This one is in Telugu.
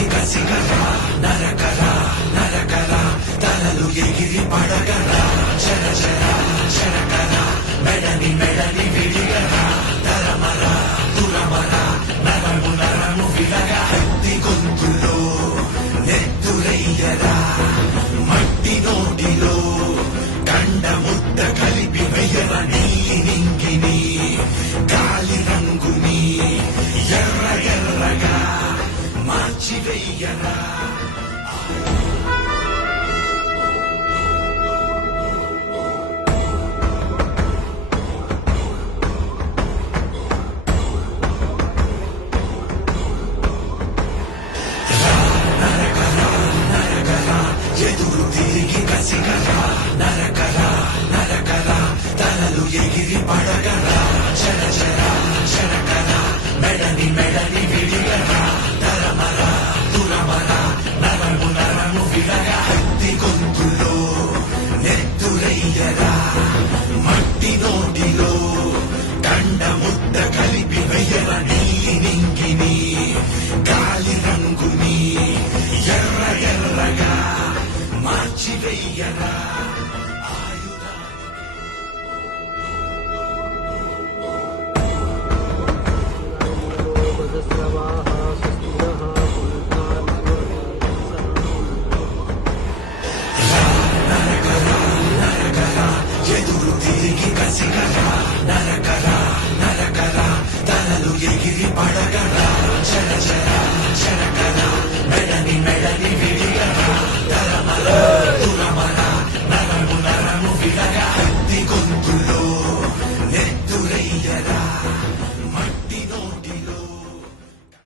తిరిగి కసిగరా నరకరా నరకరా తలలు ఎగిరి పడగరా చర చర చరకరా మెడని మెడని విడిగరా తరమరా తురమరా నరము నరము విడగా ఎత్తి గొంతులో నెత్తురయ్యరా మట్టి నోటిలో కండ ముద్ద కలిపి వెయ్యర నీలి నింగిని గాలి రంగుని ఎర్ర ఎర్రగా మార్చి వెయ్యరా ఎదురు తిరిగి కసిగరా నరకరా నరకరా తలలు ఎగిరి పడగరా చర చర చరకరా మెడని మెడని విడిగరా తరమరా తురమరా నరము నరము విడగా ఎత్తి గొంతులో నెత్తురయ్యరా మట్టి నోటిలో కండ ముద్ద కలిపి వెయ్యర నీలి నింగిని గాలి రంగుని ఎర్ర ఎర్రగా మార్చి వెయ్యరా ఎదురు తిరిగి కసిగరా నరకరా నరకరా తలలు ఎగిరి పడగరా చర చర చరకరా మెడని మెడని విడిగరా తరమరా తురమరా నరము నరము విడగా ఎత్తి గొంతులో నెత్తురయ్యరా